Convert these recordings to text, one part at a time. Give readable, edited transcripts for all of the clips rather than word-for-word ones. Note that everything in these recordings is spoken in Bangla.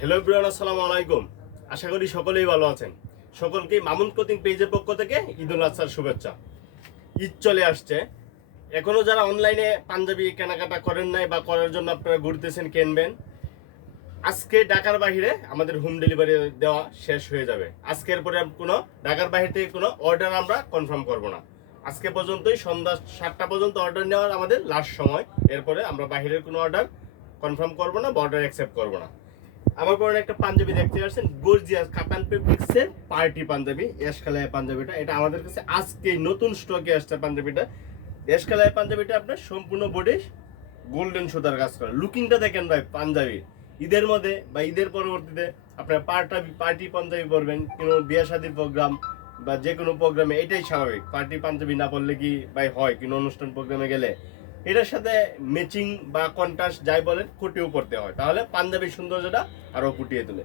হ্যালো এভরিওয়ান, আসসালামু আলাইকুম। আশা করি সকলেই ভালো আছেন। সকলকে মামুন ক্লোথিং পেজের পক্ষ থেকে ঈদ উল আজহার শুভেচ্ছা। ঈদ চলে আসছে, এখনো যারা অনলাইনে পাঞ্জাবি কেনাকাটা করেন নাই বা করার জন্য আপনারা ঘুরতেছেন কিনবেন, আজকে ঢাকার বাইরে আমাদের হোম ডেলিভারি দেওয়া শেষ হয়ে যাবে। আজকের পরে কোনো ঢাকার বাইরে থেকে কোনো অর্ডার আমরা কনফার্ম করব না। আজকে পর্যন্তই সন্ধ্যা 7টা পর্যন্ত অর্ডার নেওয়ার আমাদের লাস্ট সময়। এরপরে আমরা বাইরের কোনো অর্ডার কনফার্ম করব না বা অর্ডার অ্যাকসেপ্ট করব না। আমার পরে একটা পাঞ্জাবি দেখতে পাচ্ছেন, গর্জিয়াস কাতান ফেব্রিক্সের পার্টি পাঞ্জাবি, এশকালায় পাঞ্জাবিটা। এটা আমাদের কাছে আজকে নতুন স্টকে আসছে পাঞ্জাবিটা। এশকালায় পাঞ্জাবিটা আপনার সম্পূর্ণ বডি গোল্ডেন সুতার কাজ করা। লুকিংটা দেখেন ভাই পাঞ্জাবি। ঈদের মধ্যে বা ঈদের পরবর্তীতে আপনার পার্টি পাঞ্জাবি পরবেন, কোনো বিয়ে শাদীর প্রোগ্রাম বা যে কোনো প্রোগ্রামে এটাই স্বাভাবিক। পার্টি পাঞ্জাবি না পরলে কি ভাই হয় কোনো অনুষ্ঠান প্রোগ্রামে গেলে এটার সাথে ম্যাচিং বা কন্ট্রাস্ট যাই বলেন কোটিও পড়তে হয়, তাহলে পাঞ্জাবির সৌন্দর্যটা আরো ফুটিয়ে তোলে।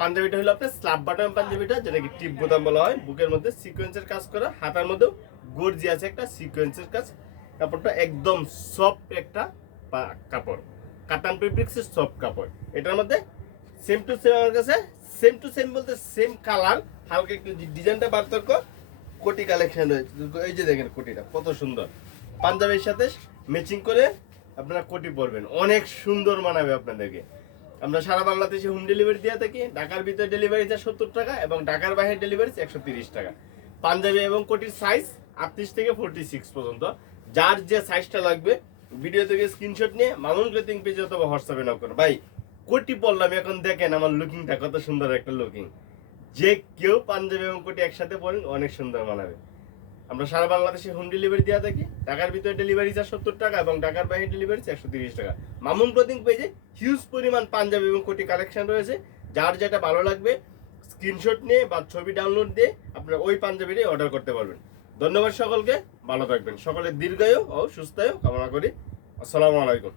পাঞ্জাবিটা হলো আপনার স্ল্যাব বাটন পাঞ্জাবিটা, যেটাকে টিপ বোতাম বলা হয়। বুকের মধ্যে সিকোয়েন্সের কাজ করা, হাতার মধ্যেও গর্জিয়াস একটা সিকোয়েন্সের কাজ। কাপড়টা একদম সফট একটা কাপড়, কাতান ফেব্রিক্সের সফট কাপড়। এটার মধ্যে সেম টু সেম আমার কাছে, সেম টু সেম বলতে সেম কালার, হালকা একটু ডিজাইনটা পার্থক্য। কোটি কালেকশন রয়েছে, এই যে দেখেন কোটিটা কত সুন্দর, পাঞ্জাবির সাথে ম্যাচিং করে আপনারা কোটি পরবেন, অনেক সুন্দর মানাবে আপনাদেরকে। আমরা সারা বাংলাদেশে হোম ডেলিভারি দিয়ে থাকি। ঢাকার ভিতরে ডেলিভারিতে 70 টাকা এবং ঢাকার বাইরে ডেলিভারি 130 টাকা। পাঞ্জাবি এবং কোটির সাইজ 38 থেকে 46 পর্যন্ত। যার যে সাইজটা লাগবে ভিডিও থেকে স্ক্রিনশট নিয়ে মামুন ক্লোথিং পেজে অথবা হোয়াটসঅ্যাপে নক করুন। ভাই কোটি পরলাম, এখন দেখেন আমার লুকিংটা কত সুন্দর একটা লুকিং। যে কেউ পাঞ্জাবি এবং কোটি একসাথে পরেন অনেক সুন্দর মানাবে। আমরা সারা বাংলাদেশে হোম ডেলিভারি দেওয়া থাকি। ঢাকার ভিতরে ডেলিভারি 70 টাকা এবং ঢাকার বাইরে ডেলিভারি 130 টাকা। মামুন ক্লোথিং পেজে হিউজ পরিমাণ পাঞ্জাবি এবং কোটি কালেকশন রয়েছে। যার যেটা ভালো লাগবে স্ক্রিনশট নিয়ে বা ছবি ডাউনলোড দিয়ে আপনারা ওই পাঞ্জাবিটাই অর্ডার করতে পারবেন। ধন্যবাদ সকলকে, ভালো থাকবেন। সকলের দীর্ঘায়ু ও সুস্থায়ু কামনা করি। আসসালামু আলাইকুম।